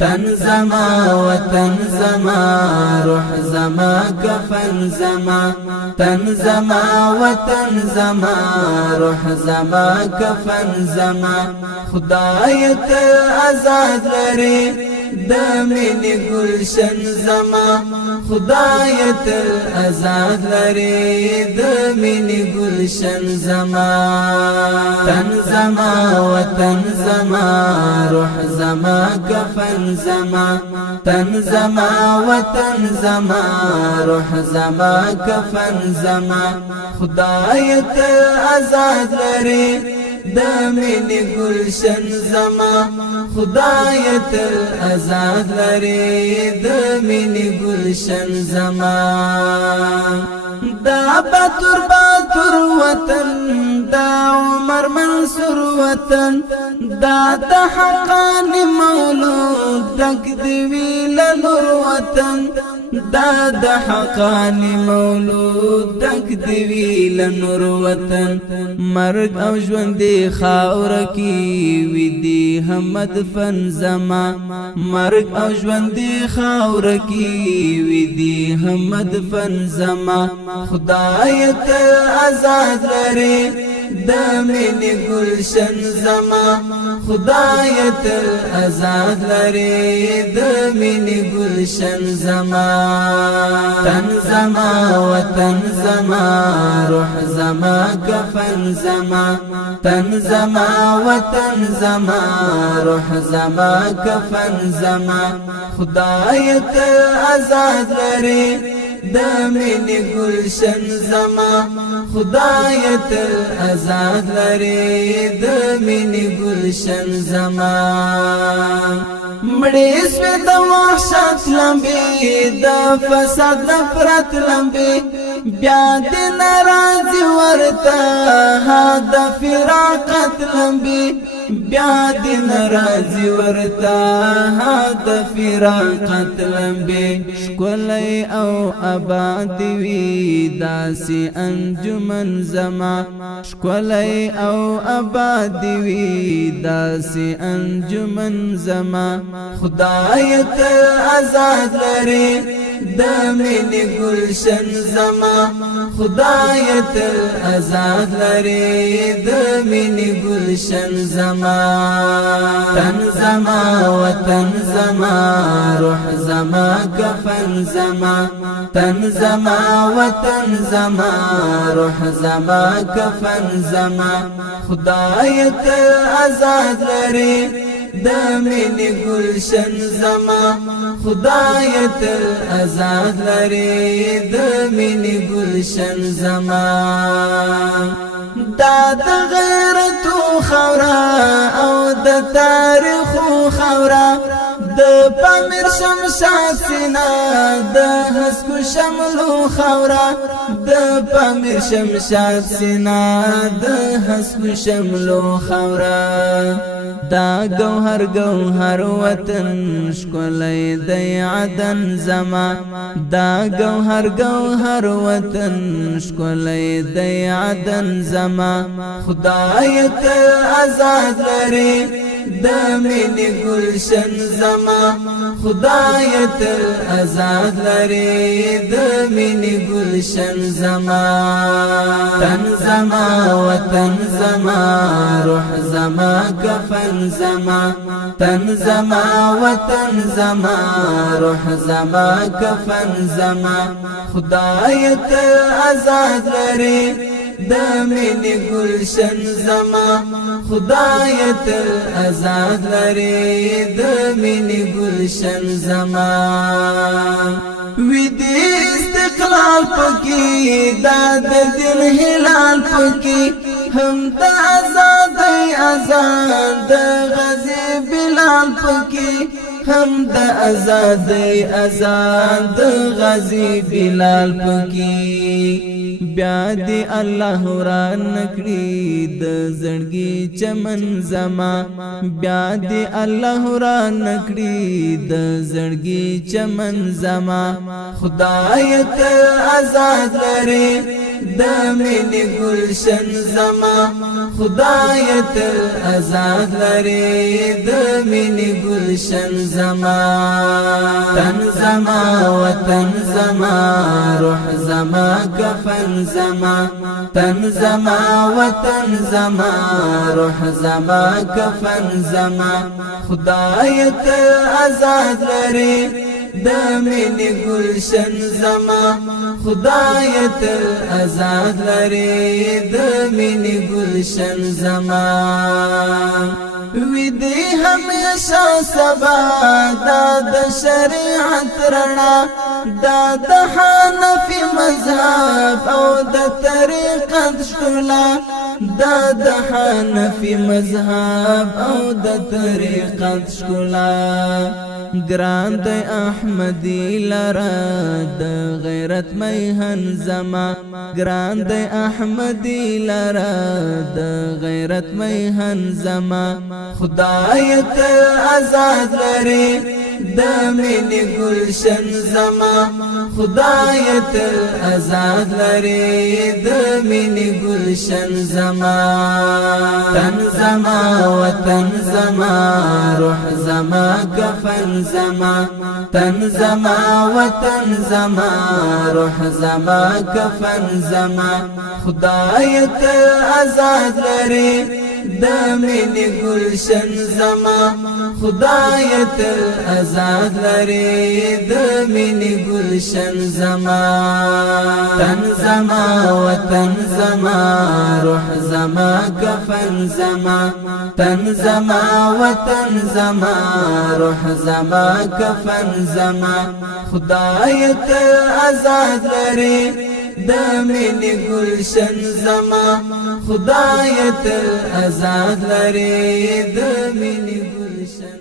تن زما وطن زما روح زما کفن زما تن زما وطن زما روح زما کفن زما خدای ته آزاد لري د مینې گلشن زما خدای ته آزاد لري د مینې گلشن زما تن زما وطن زما روح زما کفن زما تن زما وطن زما روح زما کفن زما خدای ته آزاد لري د مینې گلشن زما خدای ته آزاد لري د مینې گلشن زما دا باتور وطن دا عمر منصور وطن دا د حقان مولود دک دی ویل نور وطن دا د حقان مولود دک دی ویل نور وطن مرگ او ژوند خاور کی وی دی حمد فن زما مرگ او ژوند خاور کی وی دی حمد فن زما خدای ته آزاد لري د مینې گلشن زما خدای ته آزاد لري د مینې گلشن زما تن زما وطن زما روح زما کفن زما تن زما وطن زما روح زما کفن زما خدای ته آزاد لري د مینې گلشن زما خدای ته آزاد لري د مینې گلشن زما مړې سوې د وحشت لمبې د فساد نفرت لمبې بیا دې ناراضي ورته د فراقت لمبې بیا دې ناراضي ورته د فراقت لمبې ښکلی او آباد وي داسې انجمن زما ښکلی او آباد وي داسې انجمن زما خدای ته آزاد لري د مینې گلشن زما خدای ته آزاد لري د مینې گلشن زما تن زما وطن زما روح زما کفن زما تن زما وطن زما روح زما کفن زما خدای ته آزاد لري د مینې گلشن زما خدای ته آزاد لري د مینې گلشن زما دا د غیرتو خورا او د تاریخو خورا د پامیر شمشاد سینا د هسکو شملو خورا د پامیر شمشاد سینا د هسکو شملو خورا دا گوهر گوهر وطن ښکلی دی عدن زما دا گوهر گوهر وطن ښکلی دی عدن زما خدای ته آزاد لري د مینې گلشن زما خدای ته آزاد لري د مینې گلشن زما تن زما وطن زما روح زما کفن زما تن زما وطن زما روح زما کفن زما خدای ته آزاد لري د مینې گلشن زما خدای ته آزاد لري د مینې گلشن زما وی دې استقلال پکې دا د دین هلال پکې هم د آزادۍ اذان د غازی بلال پکې هم د آزادۍ اذان د غازی بلال پکې بیا دی الله را نکړي د زړګي چمن زما بیا دی الله را نکړي د زړګي چمن زما خدای ته آزاد لري د مینې گلشن زما خدای تل آزاد لري د مینې گلشن زما تن زما وطن زما روح زما کفن زما تن زما وطن زما روح زما کفن زما خدای تل آزاد لري د مینې گلشن زما خدای تل آزاد لري د مینې گلشن زما وی دی همیشه سبا دا د شریعت رڼا دا د حنفي مذهب او د طریقت ښکلا دا د حنفي مذهب او د طریقت ښکلا ګران د احمدی لرا د غیرت میهن زما ګران د احمدی لرا د غیرت میهن زما خدای تل آزاد لري د مینې گلشن زما خدای تل آزاد لري د مینې گلشن زما تن زما وطن زما روح زما کفن زما تن زما وطن زما روح زما کفن زما خدای تل آزاد لري د مینې گلشن زما خدای تل آزاد لري د مینې گلشن زما تن زما وطن زما روح زما کفن زما تن زما وطن زما روح زما کفن زما خدای تل آزاد لري د مینې گلشن زما خدای تل آزاد لري د مینې گلشن